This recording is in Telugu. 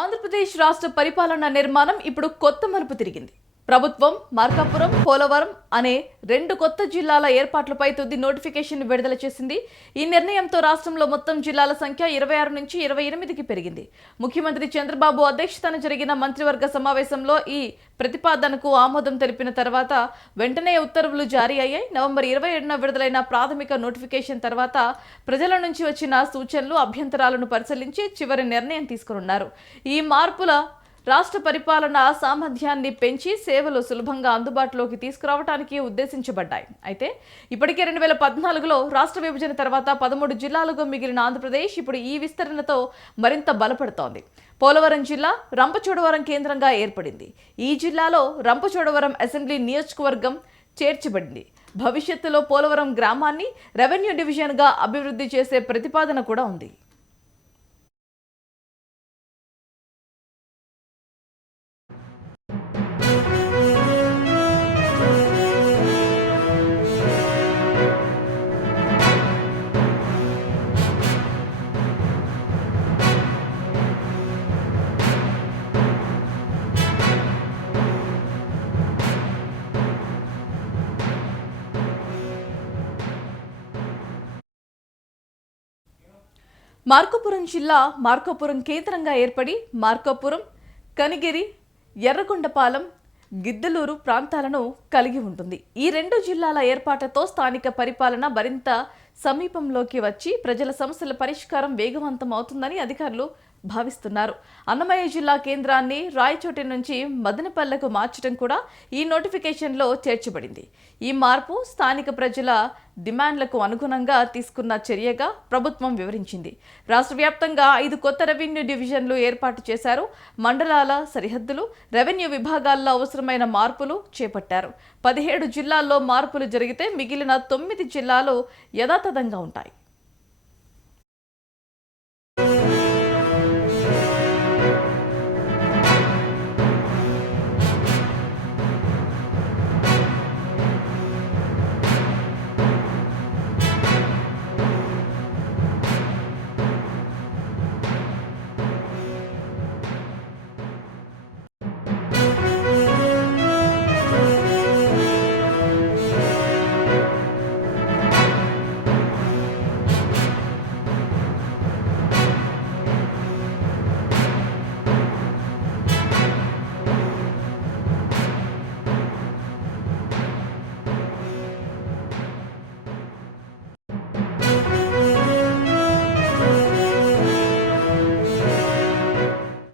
ఆంధ్రప్రదేశ్ రాష్ట్ర పరిపాలన నిర్మాణం ఇప్పుడు కొత్త మలుపు తిరిగింది. ప్రభుత్వం మార్కాపురం పోలవరం అనే రెండు కొత్త జిల్లాల ఏర్పాట్లపై తుది నోటిఫికేషన్ విడుదల చేసింది. ఈ నిర్ణయంతో రాష్ట్రంలో మొత్తం జిల్లాల సంఖ్య ఇరవై ఆరు నుంచి ఇరవై ఎనిమిదికి పెరిగింది. ముఖ్యమంత్రి చంద్రబాబు అధ్యక్షతన జరిగిన మంత్రివర్గ సమావేశంలో ఈ ప్రతిపాదనకు ఆమోదం తెలిపిన తర్వాత వెంటనే ఉత్తర్వులు జారీ అయ్యాయి. నవంబర్ ఇరవై ఏడున విడుదలైన ప్రాథమిక నోటిఫికేషన్ తర్వాత ప్రజల నుంచి వచ్చిన సూచనలు అభ్యంతరాలను పరిశీలించి చివరి నిర్ణయం తీసుకున్నారు ఈ మార్పుల రాష్ట్ర పరిపాలన సామర్థ్యాన్ని పెంచి సేవలు సులభంగా అందుబాటులోకి తీసుకురావడానికి ఉద్దేశించబడ్డాయి. అయితే ఇప్పటికే రెండు వేల పద్నాలుగులో రాష్ట్ర విభజన తర్వాత పదమూడు జిల్లాలుగా మిగిలిన ఆంధ్రప్రదేశ్ ఇప్పుడు ఈ విస్తరణతో మరింత బలపడుతోంది. పోలవరం జిల్లా రంపచోడవరం కేంద్రంగా ఏర్పడింది. ఈ జిల్లాలో రంపచోడవరం అసెంబ్లీ నియోజకవర్గం చేర్చబడింది. భవిష్యత్తులో పోలవరం గ్రామాన్ని రెవెన్యూ డివిజన్గా అభివృద్ధి చేసే ప్రతిపాదన కూడా ఉంది. మార్కపురం జిల్లా మార్కపురం కేంద్రంగా ఏర్పడి మార్కపురం కనిగిరి ఎర్రగొండపాలెం గిద్దలూరు ప్రాంతాలను కలిగి ఉంటుంది. ఈ రెండు జిల్లాల ఏర్పాటుతో స్థానిక పరిపాలన మరింత సమీపంలోకి వచ్చి ప్రజల సమస్యల పరిష్కారం వేగవంతం అవుతుందని అధికారులు భావిస్తున్నారు. అన్నమయ్య జిల్లా కేంద్రాన్ని రాయచోటి నుంచి మదనపల్లెకు మార్చడం కూడా ఈ నోటిఫికేషన్లో చేర్చబడింది. ఈ మార్పు స్థానిక ప్రజల డిమాండ్లకు అనుగుణంగా తీసుకున్న చర్యగా ప్రభుత్వం వివరించింది. రాష్ట్ర వ్యాప్తంగా ఐదు కొత్త రెవెన్యూ డివిజన్లు ఏర్పాటు చేశారు. మండలాల సరిహద్దులు రెవెన్యూ విభాగాల్లో అవసరమైన మార్పులు చేపట్టారు. పదిహేడు జిల్లాల్లో మార్పులు జరిగితే మిగిలిన తొమ్మిది జిల్లాలు యథాతథంగా ఉంటాయి.